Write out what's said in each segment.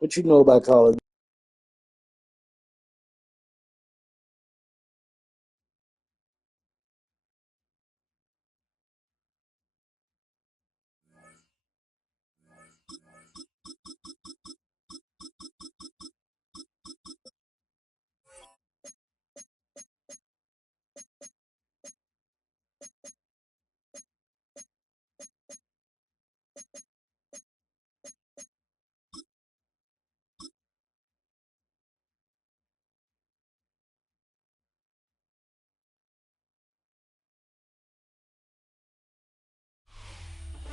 What you know about college?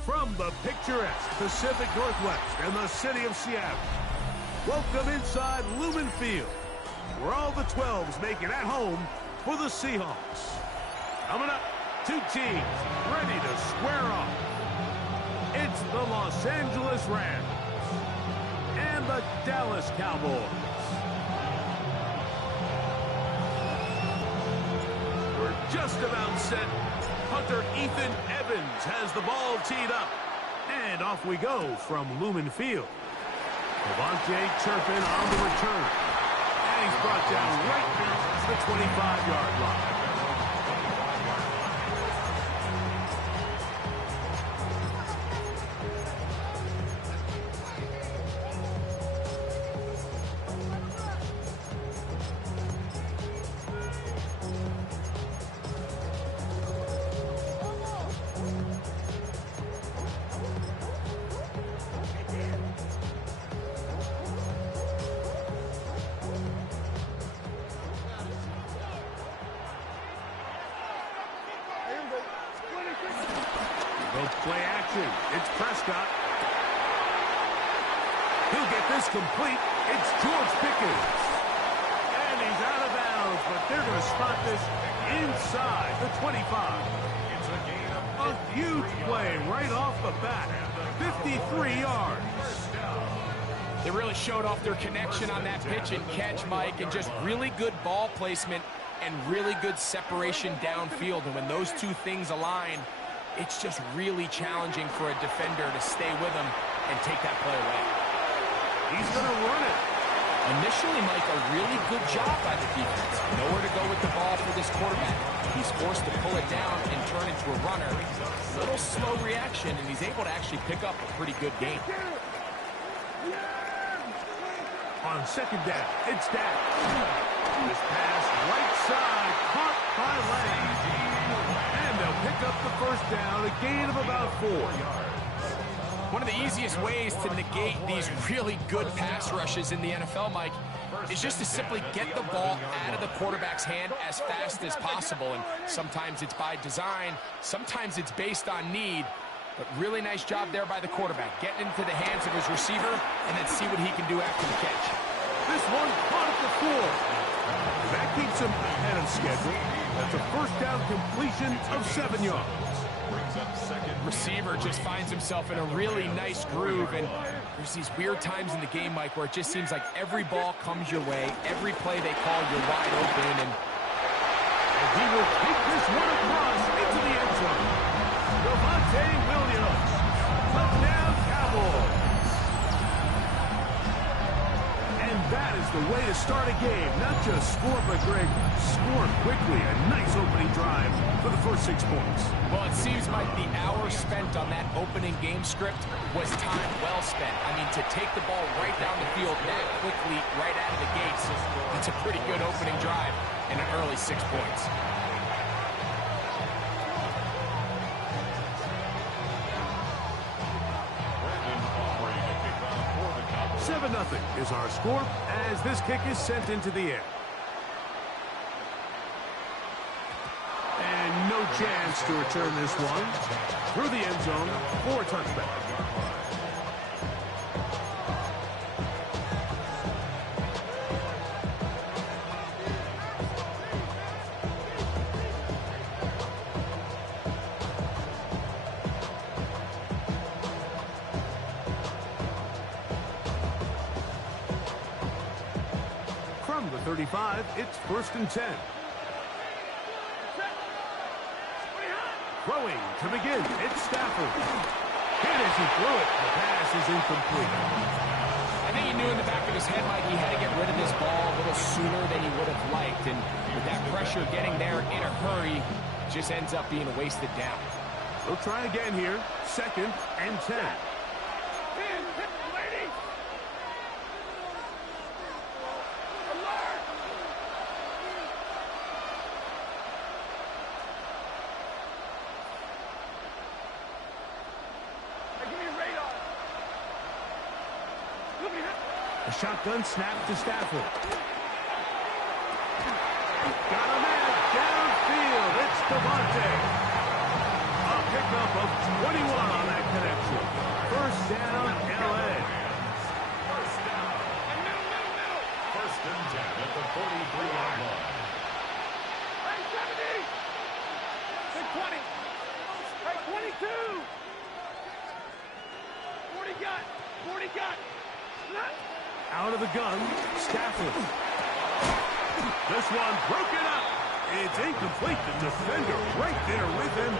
From the picturesque Pacific Northwest and the city of Seattle, welcome inside Lumen Field, where all the 12s make it at home for the Seahawks. Coming up, two teams ready to square off. It's the Los Angeles Rams and the Dallas Cowboys. We're just about set. Hunter Ethan Evans has the ball teed up. And off we go from Lumen Field. Devontae Turpin on the return. And he's brought down right to the 25-yard line. Play action. It's Prescott. He'll get this complete. It's George Pickens. And he's out of bounds, but they're going to spot this inside the 25. It's a gain of a huge play right off the bat. 53 yards. They really showed off their connection on that pitch and catch, Mike, and just really good ball placement and really good separation downfield. And when those two things align, it's just really challenging for a defender to stay with him and take that play away. He's going to run it. Initially, Mike, a really good job by the defense. Nowhere to go with the ball for this quarterback. He's forced to pull it down and turn into a runner. Little slow reaction, and he's able to actually pick up a pretty good game. On second down, it's Dak. This pass right side, caught by Lang. And they'll pick up the first down, a gain of about 4 yards. One of the easiest ways to negate these really good pass rushes in the NFL, Mike, is just to simply get the ball out of the quarterback's hand as fast as possible. And sometimes it's by design, sometimes it's based on need. But really nice job there by the quarterback, getting into the hands of his receiver and then see what he can do after the catch. This one caught at the 4. That keeps him ahead of schedule. That's a first down completion of 7 yards. Receiver just finds himself in a really nice groove, and there's these weird times in the game, Mike, where it just seems like every ball comes your way, every play they call, you're wide open, and he will take this one across into the end zone. Devontae Williams, touchdown Cowboys. And that is the way to start a game. Not just score, but Greg, score quickly. A nice opening drive for the first 6 points. Well, it seems like the hour spent on that opening game script was time well spent. I mean, to take the ball right down the field that quickly, right out of the gates, that's a pretty good opening drive and an early 6 points. 7-0 is our score as this kick is sent into the air. And no chance to return this one through the end zone for a touchback. From the 35, it's 1st and 10. Throwing to begin, it's Stafford. And as he threw it, the pass is incomplete. I think he knew in the his head, Mike. He had to get rid of this ball a little sooner than he would have liked. And with that pressure getting there in a hurry, just ends up being a wasted down. They'll try again here. 2nd and 10. A shotgun snap to Stafford. Got a man downfield. It's Devontae. A pickup of 21 on that connection. First down, L.A. First and 10 at the 43-yard line. Hey, 70. Hey, 20. Hey, 22. 40 got. 40 got. Out of the gun, Stafford. This one broken up. It's incomplete. The defender right there with him.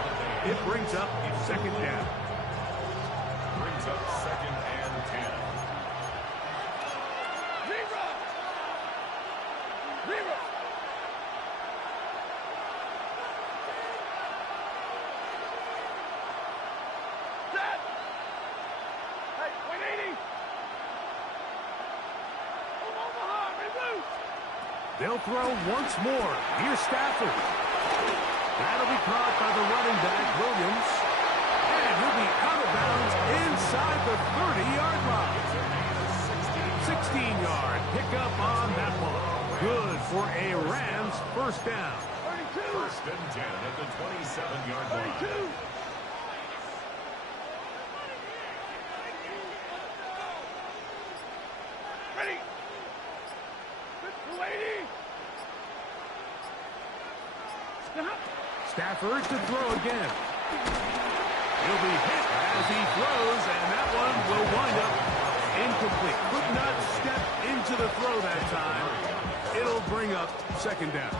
It brings up 2nd down. Brings up 2nd and 10. Zero. Zero. Set. Hey, 180. They'll throw once more. Here's Stafford. That'll be caught by the running back, Williams. And he'll be out of bounds inside the 30-yard line. 16-yard pickup on that one. Good for a Rams first down. 32. First and 10 at the 27-yard line. 32. Ready. 280. Stop. Stafford to throw again. He'll be hit as he throws, and that one will wind up incomplete. Could not step into the throw that time. It'll bring up 2nd down.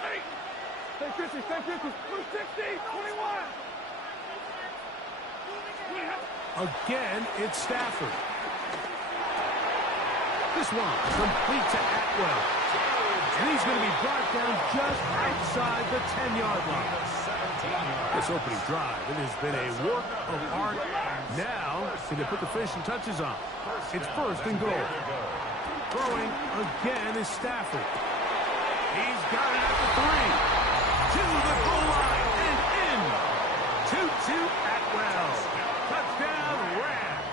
Ready. Stay 50. Stay 50. 260. 21. Again, it's Stafford. This one complete to Atwell. And he's going to be brought down just outside the 10-yard line. This opening drive, it has been a work of art. Now, can they put the finishing touches on? It's 1st and goal. Throwing again is Stafford. He's got it at the 3. To the goal line and in. 2-2 Atwell. Touchdown, Rams.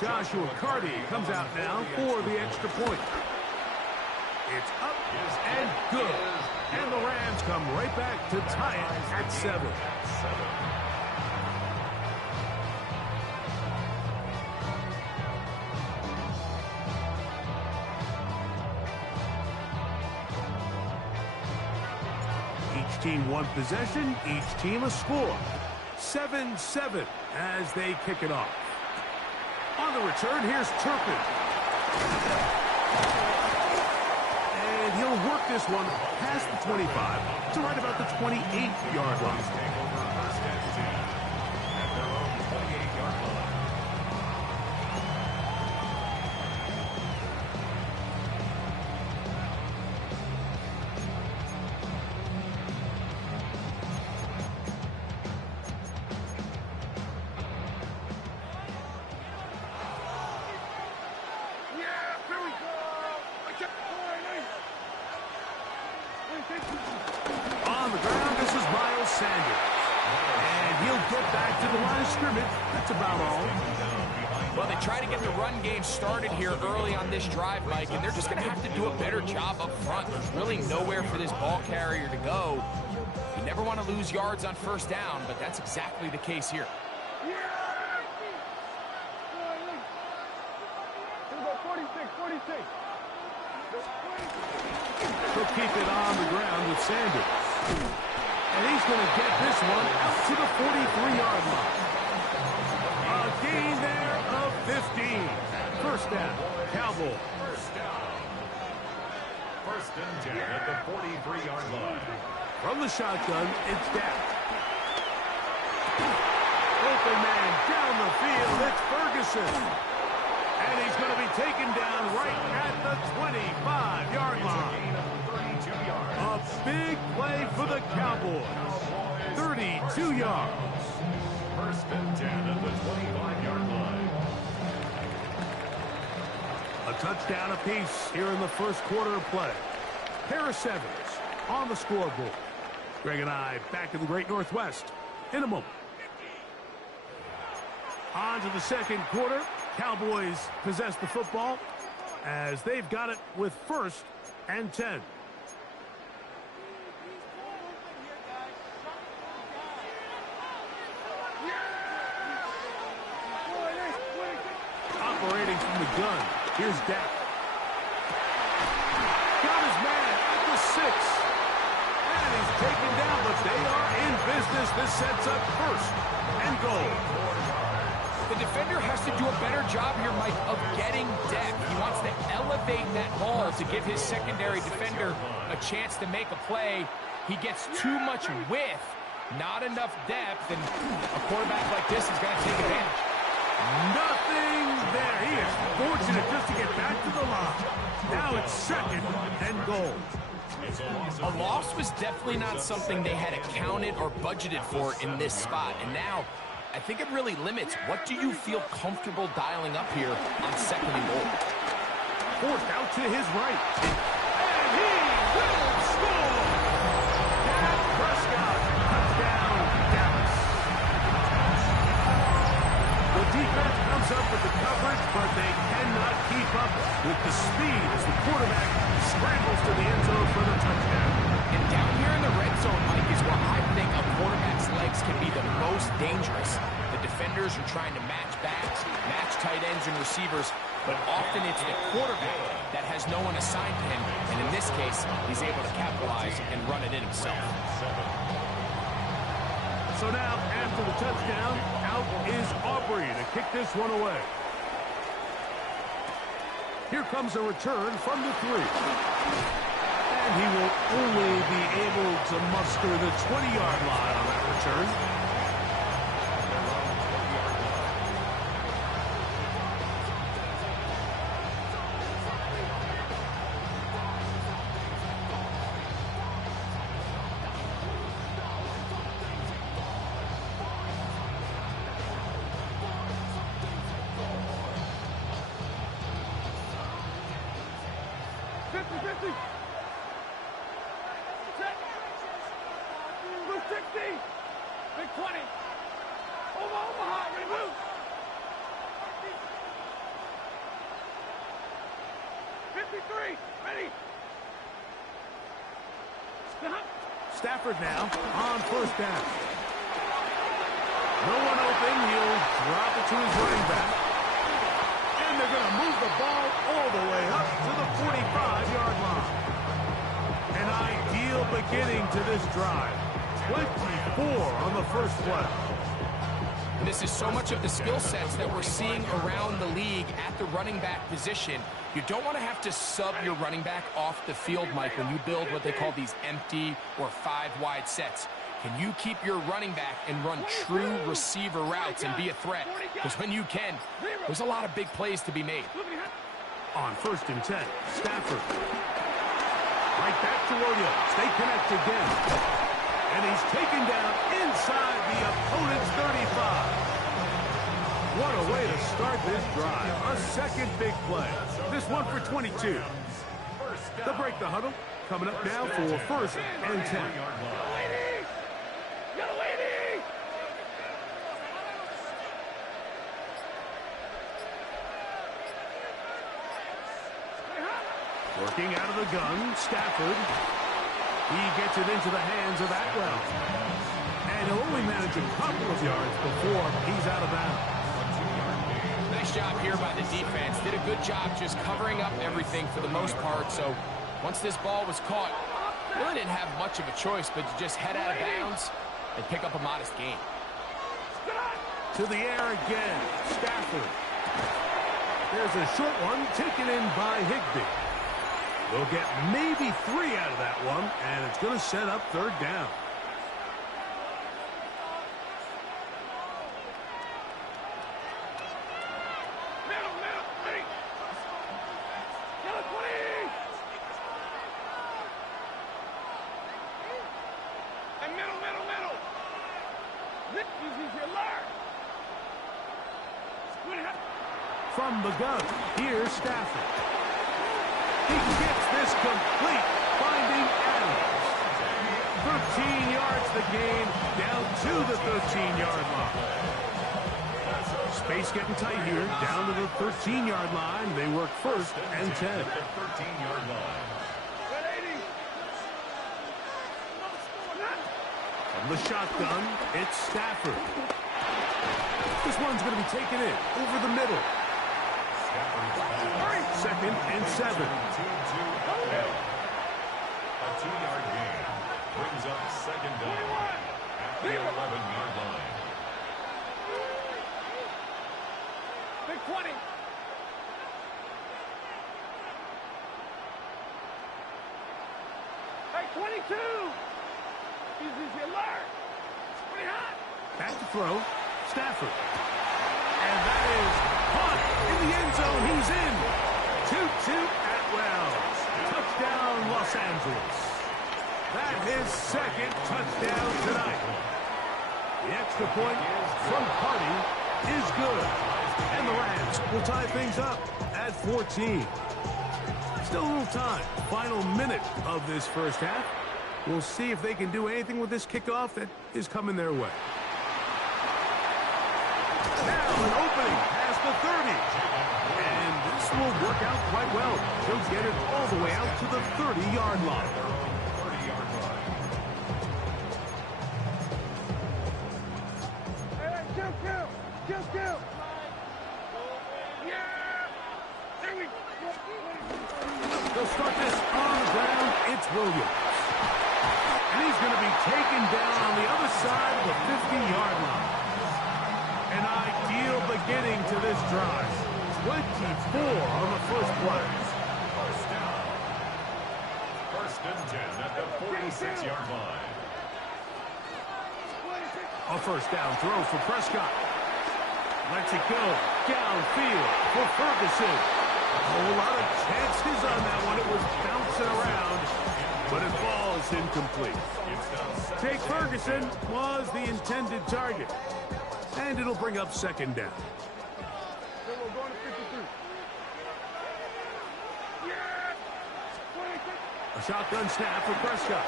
Joshua Carty comes out now for the extra point. It's up and good. And the Rams come right back to tie it at 7. Each team one possession, each team a score. 7-7 as they kick it off. On the return, here's Turpin. And he'll work this one past the 25 to right about the 28-yard line. On the ground, this is Miles Sanders. And he'll get back to the line of scrimmage. That's about all. Well, they try to get the run game started here early on this drive, Mike, and they're just going to have to do a better job up front. There's really nowhere for this ball carrier to go. You never want to lose yards on first down, but that's exactly the case here. He'll keep it on the ground with Sanders. And he's going to get this one out to the 43-yard line. A gain there of 15. First down, Cowboys. First and 10 at the 43-yard line. From the shotgun, it's Dak. Open open man down the field. It's Ferguson. And he's going to be taken down right at the 25-yard line. A big play for the Cowboys. 32 yards. First and 10 at the 25-yard line. A touchdown apiece here in the first quarter of play. Pair of sevens on the scoreboard. Greg and I back in the Great Northwest in a moment. On to the second quarter. Cowboys possess the football as they've got it with first and 10. Operating from the gun. Here's Dak. Got his man at the 6. And he's taken down, but they are in business. This sets up first and goal. The defender has to do a better job here, Mike, of getting depth. He wants to elevate that ball to give his secondary defender a chance to make a play. He gets too much width, not enough depth, and a quarterback like this is going to take advantage. Nothing there. He is fortunate just to get back to the line. Now it's second and goal. A loss was definitely not something they had accounted or budgeted for in this spot. And now, I think it really limits what do you feel comfortable dialing up here on second and goal. Forced out to his right. And he will score! Dak Prescott, touchdown, Dallas. The defense comes up with the coverage, but they cannot keep up with the speed as the quarterback scrambles to the end zone for the touchdown. And down here in the red zone, Mike, is where I think a quarterback's legs can be the most dangerous. The defenders are trying to match backs, match tight ends and receivers, but often it's the quarterback that has no one assigned to him, and in this case, he's able to capitalize and run it in himself. So now, after the touchdown, out is Aubrey to kick this one away. Here comes a return from the 3. And he will only be able to muster the 20-yard line on that return. Stafford now on first down. No one open. He'll drop it to his running back. And they're going to move the ball all the way up to the 45-yard line. An ideal beginning to this drive. 24 on the first play. And this is so much of the skill sets that we're seeing around the league at the running back position. You don't want to have to sub your running back off the field, Mike, when you build what they call these empty or 5-wide sets. Can you keep your running back and run true receiver routes and be a threat? Because when you can, there's a lot of big plays to be made. On first and 10, Stafford. Right back to Williams. They connect again. And he's taken down inside the opponent's 35. What a way to start this drive. A second big play. This one for 22. They'll break the huddle. Coming up now for first and 10. Working out of the gun, Stafford. He gets it into the hands of Atwell. And he'll only manage a couple of yards before he's out of bounds. Nice job here by the defense. Did a good job just covering up everything for the most part. So once this ball was caught, really didn't have much of a choice but to just head out of bounds and pick up a modest gain. To the air again, Stafford. There's a short one taken in by Higbee. They'll get maybe 3 out of that one, and it's going to set up third down. Easy to learn. From the gun, here's Stafford. He gets this complete, finding Adams. 13 yards the gain, down to the 13-yard line. Space getting tight here, down to the 13-yard line. They work first and 10. 13-yard line. From the shotgun, it's Stafford. This one's going to be taken in over the middle. Second and 7. A 2-yard gain brings up second down at the 11-yard line. Big 20. Hey, 22. Easy to learn. Pretty hot. Back to throw. Stafford. And that is caught in the end zone. He's in. 2-2 at Wells. Touchdown, Los Angeles. That is second touchdown tonight. The extra point from Party is good. And the Rams will tie things up at 14. Still a little time. Final minute of this first half. We'll see if they can do anything with this kickoff that is coming their way. Now an opening past the 30. And this will work out quite well. He'll get it all the way out to the 30-yard line. 30-yard line. Hey, kill. Yeah. There we go. They'll start this on the ground. It's Williams. And he's going to be taken down on the other side of the 50-yard line. An ideal beginning to this drive. 24 on the first play. First down. First and 10 at the 46-yard line. A first down throw for Prescott. Lets it go downfield for Ferguson. A whole lot of chances on that one. It was bouncing around, but it falls incomplete. Jake Ferguson was the intended target, and it'll bring up second down. We're going to 53. Yeah. 26. A shotgun snap for Prescott.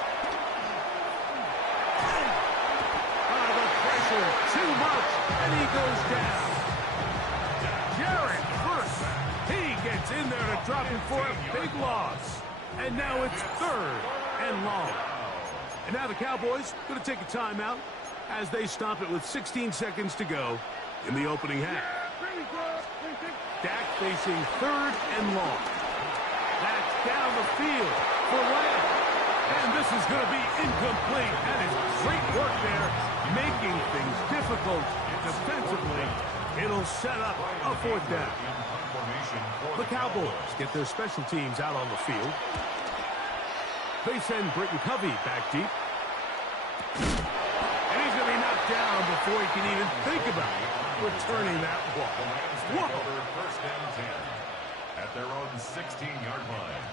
The pressure, too much, and he goes down. Jarrett first. He gets in there to drop him for a big loss. And now it's third and long. And now the Cowboys going to take a timeout as they stop it with 16 seconds to go in the opening half. Dak facing third and long. That's down the field for Lamb. And this is going to be incomplete. That is great work there, making things difficult defensively. It'll set up a fourth down. The Cowboys get their special teams out on the field. They send Britton Covey back deep. And he's going to be knocked down before he can even think about returning that ball. Whoa! First and 10 at their own 16-yard line.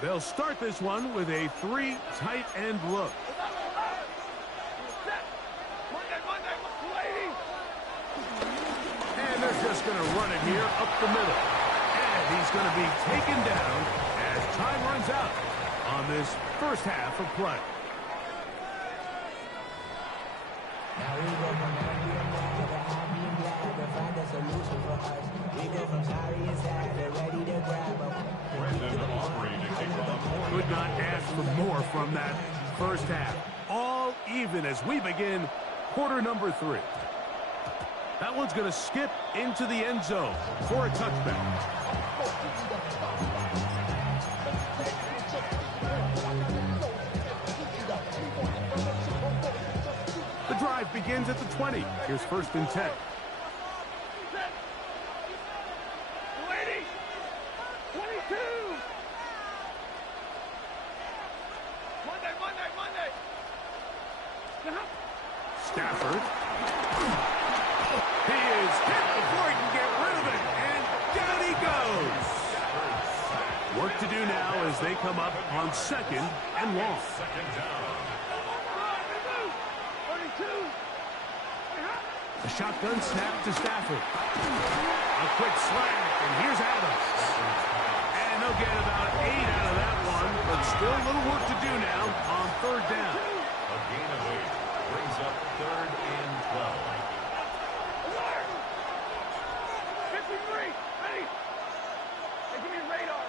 They'll start this one with a 3 tight end look. And they're just going to run it here up the middle. And he's going to be taken down as time runs out on this first half of play. Now we go from happy and glad to find a solution for us. We go from sorry and sad to ready to grab a... Could not ask for more from that first half. All even as we begin quarter number 3. That one's going to skip into the end zone for a touchback. The drive begins at the 20. Here's first and 10. Stafford. He is hit before he can get rid of it, and down he goes. Work to do now as they come up on second and long. Second down. A shotgun snap to Stafford. A quick slant, and here's Adams. And they'll get about 8 out of that one, but still a little work to do now on third down. A gain of 8 brings up 3rd and 12. 53, ready. Hey, give me a radar.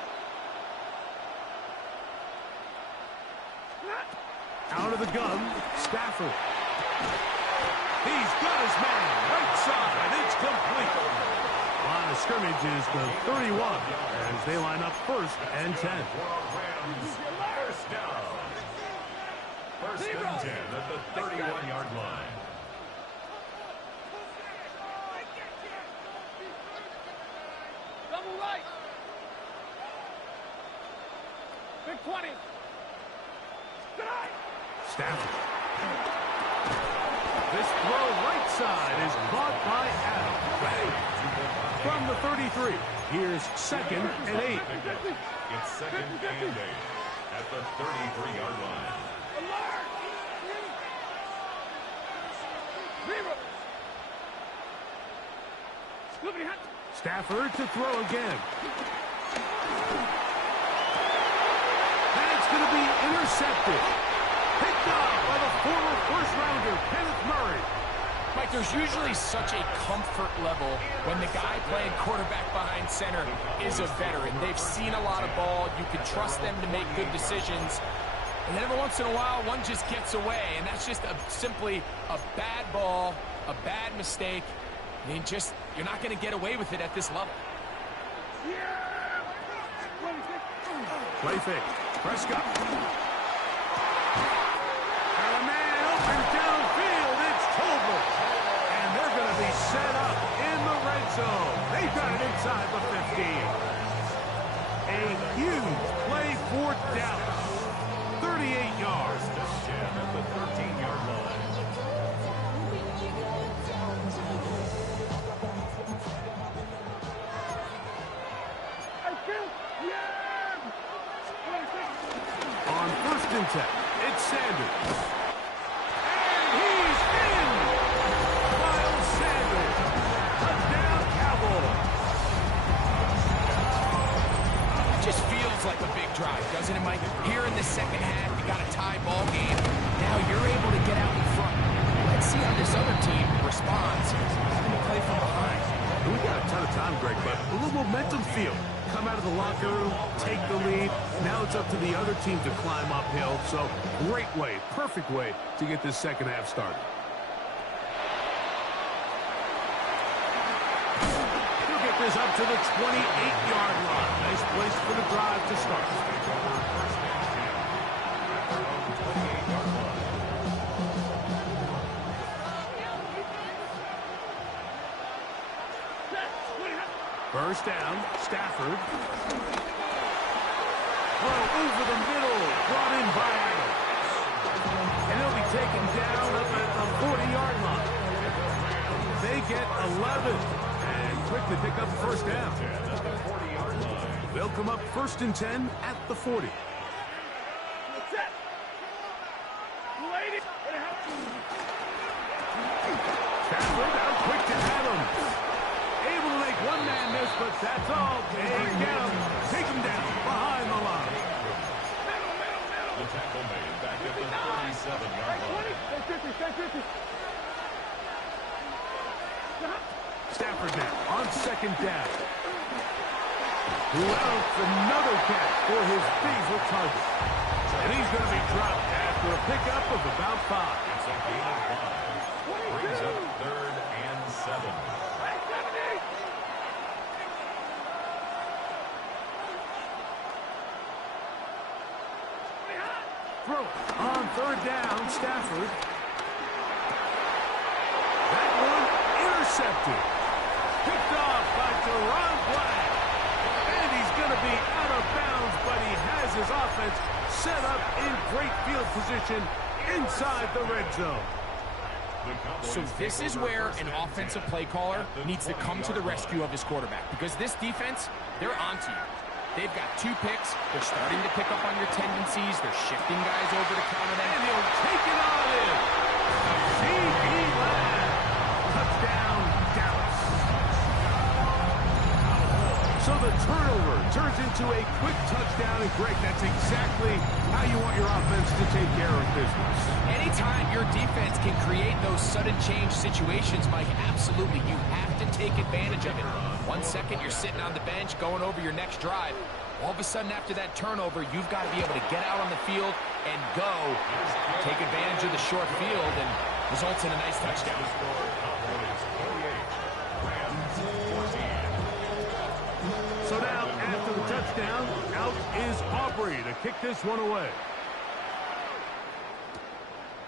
Out of the gun, Stafford. He's got his man, right side, it's complete. Line of scrimmage is the 31 as they line up 1st and 10. First down. 1st and 10 at the 31-yard line. Double right. Big 20. Stafford. This throw right side is caught by Adams. From the 33, here's 2nd and 8. It's 2nd and 8 at the 33-yard line. Alert! Zero. Scoopity hunt. Stafford to throw again. That's going to be intercepted. Picked up by the former first-rounder, Kenneth Murray. Mike, there's usually such a comfort level when the guy playing quarterback behind center is a veteran. They've seen a lot of ball. You can trust them to make good decisions. And then every once in a while, one just gets away. And that's just simply a bad ball, a bad mistake. I mean, you're not going to get away with it at this level. Play fake. Prescott. And a man open downfield. It's Tolbert. And they're going to be set up in the red zone. They've got it inside the 15. A huge play for Dallas. 38 yards. At the 13-yard line. On 1st and 10, it's Sanders. And he's in! Miles Sanders. Touchdown, Cowboys. It just feels like a big drive, doesn't it, Mike? Here in the second half, you got a tie ball game. Now you're able to get out in front. Let's see how this other team responds. Having to play from behind. We got a ton of time, Greg, but a little momentum feel. Come out of the locker room, take the lead. Now it's up to the other team to climb uphill. So great way, perfect way to get this second half started. He'll get this up to the 28-yard line. Nice place for the drive to start. First down, Stafford. Throw over the middle, brought in by Adams. And he'll be taken down up at the 40-yard line. They get 11 and quickly pick up first down. They'll come up 1st and 10 at the 40. Stafford out quick to Adams. Able to make one man miss, but that's all. They get him. Take him down behind the line. The tackle made back at the 37-yard line. Stafford now on 2nd down. Who else? Another catch for his favorite target. And he's going to be dropped after a pickup of about 5. It's a gain of 5. Brings up 3rd and 7. Throw on 3rd down, Stafford. That one intercepted. Picked off by Deron Black. And he's going to be out of bounds, but he has his offense set up in great field position inside the red zone. So this is where an offensive play caller needs to come to the rescue of his quarterback, because this defense, they're onto you. They've got 2 picks. They're starting to pick up on your tendencies. They're shifting guys over to counter them. And he'll take it all in. C.B. Lamb. Touchdown. turns into a quick touchdown. And, Greg, that's exactly how you want your offense to take care of business. Anytime your defense can create those sudden change situations, Mike, absolutely, you have to take advantage of it. 1 second, you're sitting on the bench going over your next drive. All of a sudden, after that turnover, you've got to be able to get out on the field and go. Take advantage of the short field and results in a nice touchdown. So now, after the touchdown, out is Aubrey to kick this one away.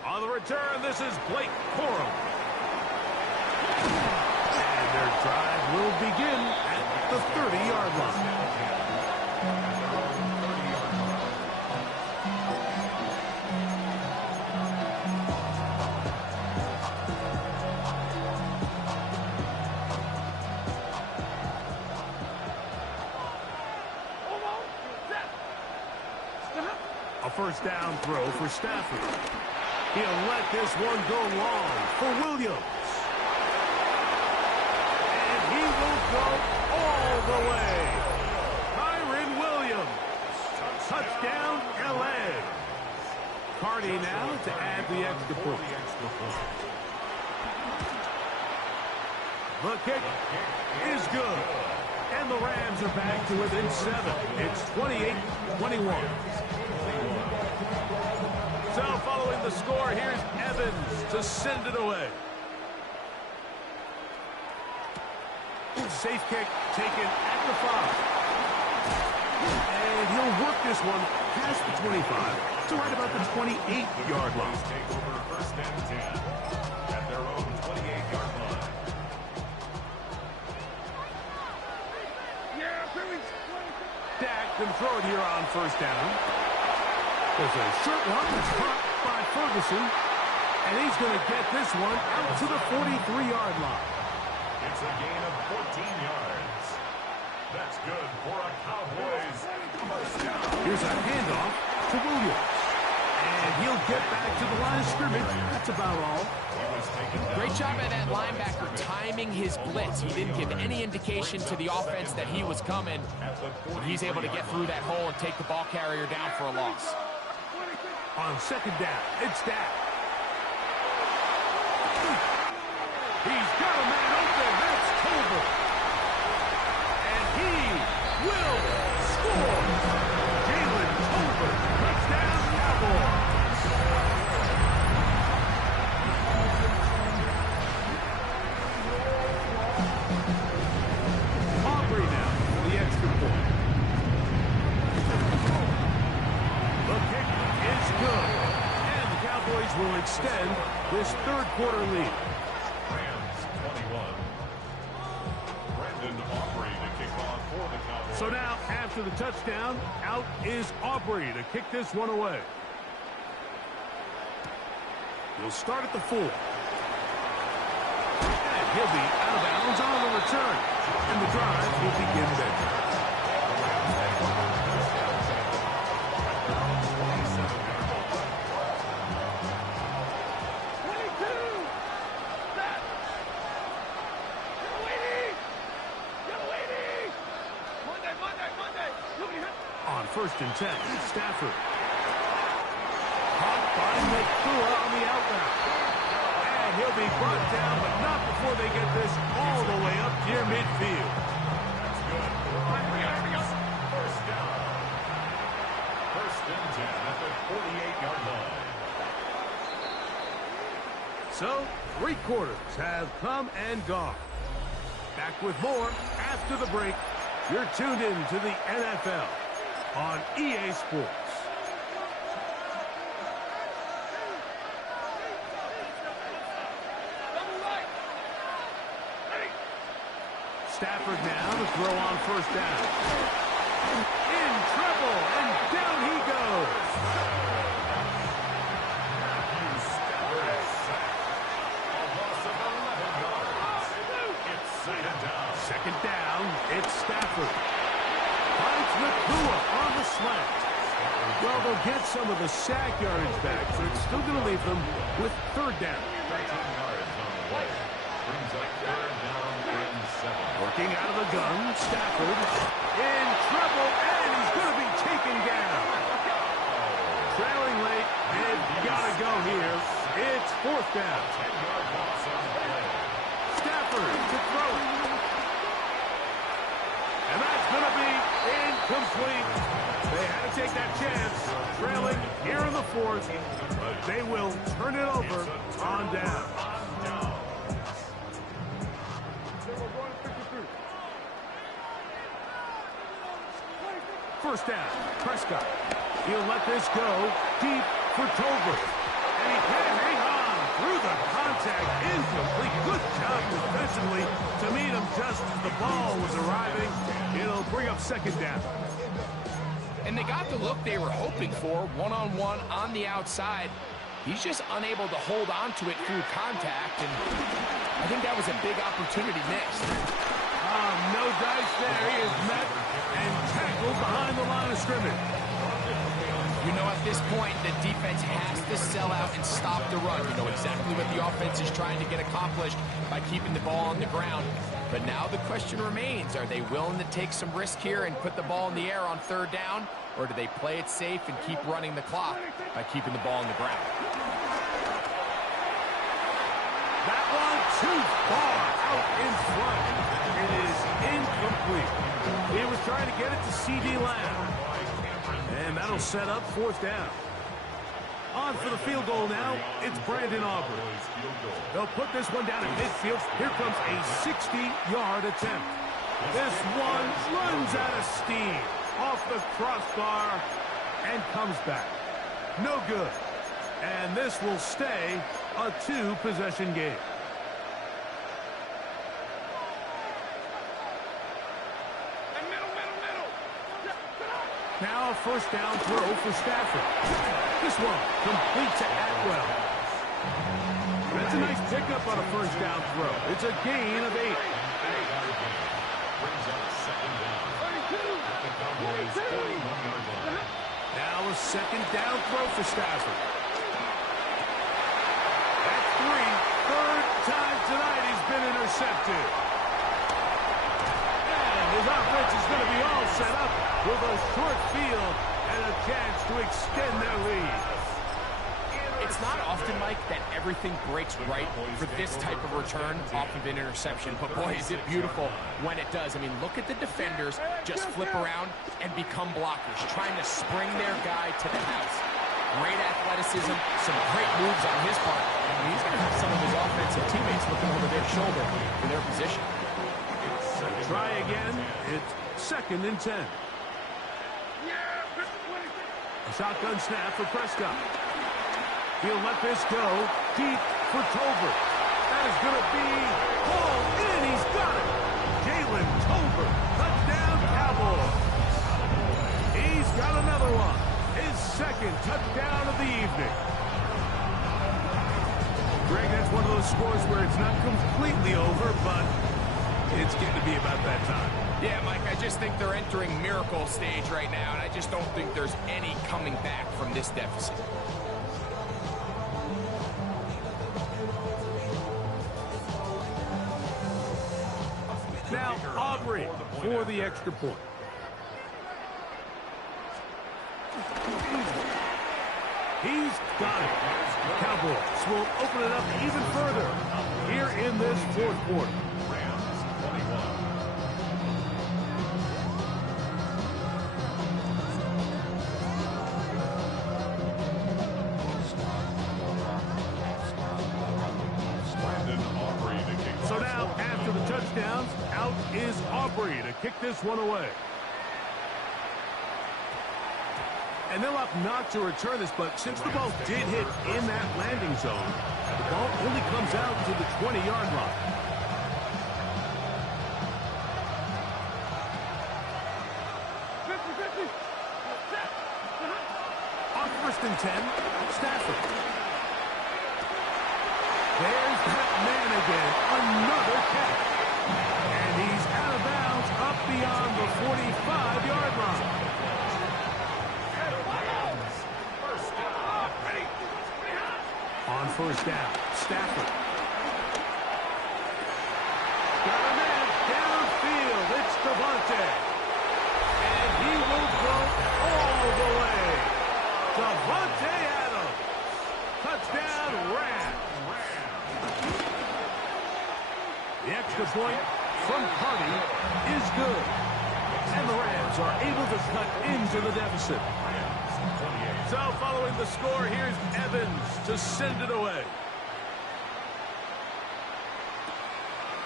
On the return, this is Blake Corum. And their drive will begin at the 30-yard line. A first down throw for Stafford. He'll let this one go long for Williams. And he will go all the way. Kyron Williams. Touchdown, L.A. Cardi now to add the extra point. The kick is good. And the Rams are back to within 7. It's 28-21. So following the score, here's Evans to send it away. Safe kick taken at the 5. And he'll work this one past the 25 to right about the 28-yard line. Take over first and 10 at their own 28-yard line. Dak can throw it here on first down. There's a short one that's caught by Ferguson. And he's going to get this one out to the 43-yard line. It's a gain of 14 yards. That's good for a Cowboys first down. Here's a handoff to Williams. And he'll get back to the line of scrimmage. That's about all. Great job by that linebacker timing his blitz. He didn't give any indication to the offense that he was coming. And he's able to get through that hole and take the ball carrier down for a loss. On second down, it's Dak. He's got a man open. That's Tolbert. And he will score. Jalen Tolbert. Touchdown, Cowboys. Aubrey now for the extra point. The kick is good. And the Cowboys will extend this third quarter lead. So now, after the touchdown, out is Aubrey to kick this one away. He'll start at the 4. And he'll be out of bounds on the return. And the drive will begin there. On first and 10, Stafford. Caught by McClure on the out route. And he'll be brought down, but not before they get this all the way up near midfield. That's good. Here we go. First down. First and 10 at the 48-yard line. So, 3 quarters have come and gone. Back with more after the break. You're tuned in to the NFL on EA Sports. Stafford now to throw on first down. In trouble, and down he goes. Stafford is sacked. A loss of 11 yards. It's second down. Second down, it's Stafford. Finds McClure on the slant. Well, they'll get some of the sack yardage back, so it's still going to leave them with third down. 13 yards on the way. Brings up third down and 7. Working out of the gun, Stafford in trouble, and he's going to be taken down. Trailing late, they've got to go here. It's fourth down. Stafford to throw it. And that's going to be incomplete. They had to take that chance, trailing here in the fourth, but they will turn it over on down. First down, Prescott. He'll let this go deep for Tolbert. And he can hang on through the contact. Incomplete. Good job defensively to meet him just as the ball was arriving. It'll bring up second down. And they got the look they were hoping for, one-on-one on the outside. He's just unable to hold on to it through contact, and I think that was a big opportunity missed. No dice there. He is met and tackled behind the line of scrimmage. You know, at this point, the defense has to sell out and stop the run. You know exactly what the offense is trying to get accomplished by keeping the ball on the ground. But now the question remains, are they willing to take some risk here and put the ball in the air on third down? Or do they play it safe and keep running the clock by keeping the ball on the ground? That one too far out in front. It is incomplete. He was trying to get it to C.D. Lamb. And that'll set up fourth down. On for the field goal now, it's Brandon Aubrey. They'll put this one down in midfield. Here comes a 60-yard attempt. This one runs out of steam off the crossbar and comes back. No good. And this will stay a two-possession game. Now a first down throw for Stafford. This one complete to Atwell. That's a nice pickup on a first down throw. It's a gain of 8. Now a second down throw for Stafford. That's 3. Third time tonight he's been intercepted. And his offense is going to be all set up with a short field and a chance to extend their lead. It's not often, Mike, that everything breaks right for this type of return off of an interception. But, boy, is it beautiful when it does. I mean, look at the defenders just flip around and become blockers, trying to spring their guy to the house. Great athleticism, some great moves on his part. And he's going to have some of his offensive teammates looking over their shoulder for their position. Try again. It's second and 10. A shotgun snap for Prescott. He'll let this go deep for Tolbert. That is going to be hauled in. He's got it. Jalen Tolbert. Touchdown, Cowboys. He's got another one. His second touchdown of the evening. Greg, that's one of those scores where it's not completely over, but it's getting to be about that time. Yeah, Mike, I just think they're entering miracle stage right now, and I just don't think there's any coming back from this deficit. Now, Aubrey for the extra point. He's got it. Cowboys will open it up even further here in this fourth quarter. So now, after the touchdowns, out is Aubrey to kick this one away. And they'll opt not to return this, but since the ball did hit in that landing zone, the ball only comes out to the 20-yard line. On first and 10, Stafford. There's that man again, another catch. And he's out of bounds up beyond the 45-yard line. On first down, Stafford. Got a man The extra point from Harvey is good. And the Rams are able to cut into the deficit. So following the score, here's Evans to send it away.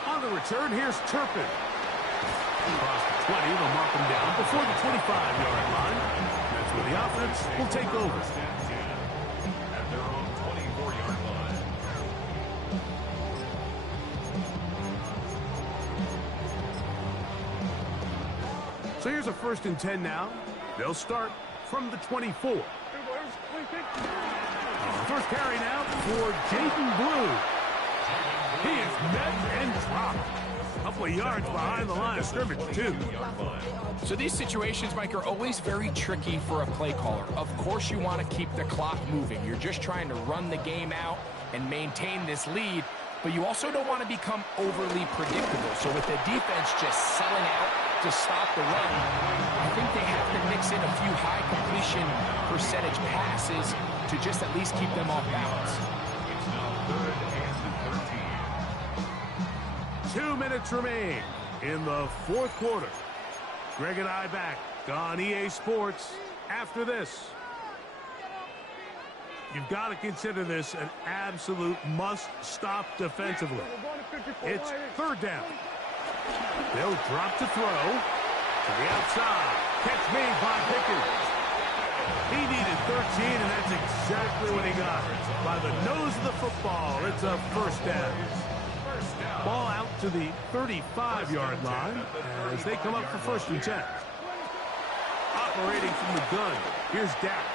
On the return, here's Turpin. Across the 20, they'll mark him down before the 25-yard line. That's where the offense will take over. At their own 24-yard line. So here's a 1st and 10 now. They'll start from the 24. First carry now for Jaden Blue. He is met and dropped. A couple of yards behind the line of scrimmage, too. So these situations, Mike, are always very tricky for a play caller. Of course you want to keep the clock moving. You're just trying to run the game out and maintain this lead, but you also don't want to become overly predictable. So with the defense just selling out to stop the run, I think they have to mix in a few high completion percentage passes to just at least keep them off balance. It's now 3rd and 13. 2 minutes remain in the 4th quarter. Greg and I back on EA Sports after this. You've got to consider this an absolute must-stop defensively. It's 3rd down. They'll drop to throw to the outside. Catch made by Pickens. He needed 13, and that's exactly what he got. By the nose of the football, it's a 1st down. Ball out to the 35-yard line as they come up for 1st and 10. Operating from the gun, here's Dak.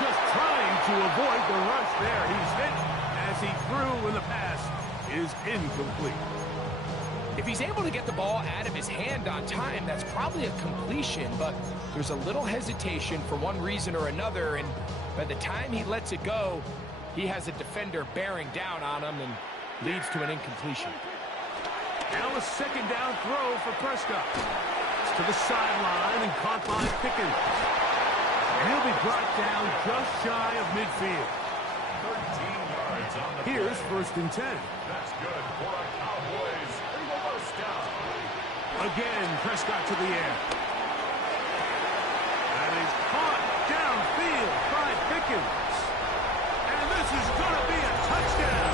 Just trying to avoid the rush there. He's hit as he threw, and the pass is incomplete. If he's able to get the ball out of his hand on time, that's probably a completion, but there's a little hesitation for one reason or another, and by the time he lets it go, he has a defender bearing down on him and leads to an incompletion. Now a 2nd down throw for Prescott. It's to the sideline and caught by Pickens. And he'll be brought down just shy of midfield. 13 yards on the Here's play. 1st and 10. That's good for a Cowboys 1st down. Again, Prescott to the air. That is caught downfield by Pickens. And this is going to be a touchdown.